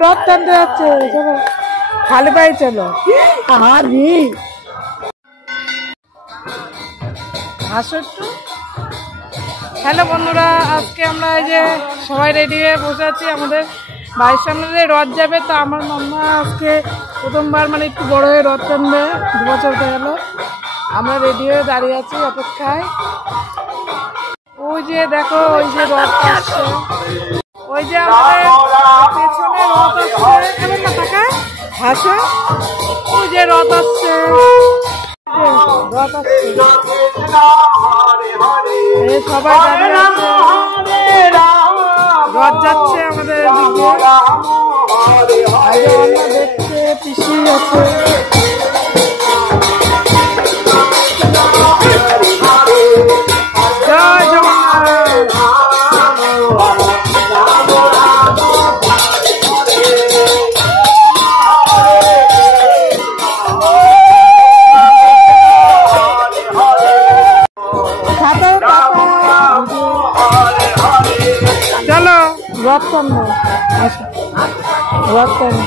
রথ টানতে যাচ্ছে, চলো খালি পায়ে চলো। আসো একটু। হ্যালো বন্ধুরা, আজকে আমরা এই যে সবাই রেডি হয়ে বসে আছি। আমাদের বাড়ির সামনে যে রথ যাবে, তো আমার মাম্মা আজকে প্রথমবার মানে একটু বড় হয়ে রথ টানবে, 2 বছর হয়ে গেল। আমরা রেডি হয়ে দাঁড়িয়ে আছি অপেক্ষায়। ওই যে দেখো, ওই যে রথ আসছে, ওই যে আমাদের পেছনে রথ আসছে, কেমন না টাকা হাসে, ওই যে রথ আসছে, রথ আসছে, সবাই দাঁড়িয়ে আছে, রথ যাচ্ছে আমাদের দিকে। আগে অন্য দেখছে, পিসি আছে। জয় জগন্নাথ। চলো রথ টানো, রথ টানো।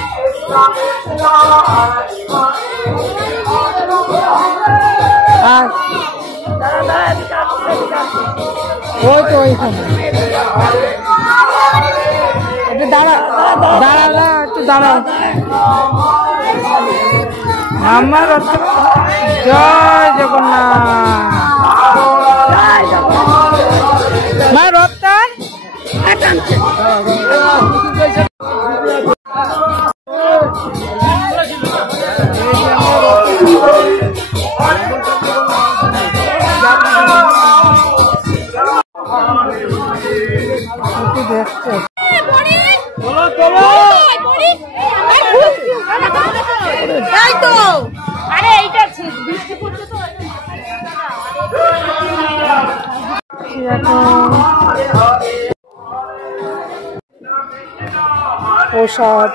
ওই তো ওইখানে একটু দাঁড়া, দাঁড়া একটু দাঁড়াও। আমার রথ। জয় জগন্নাথ। মা রথটা দেখছে। প্রসাদ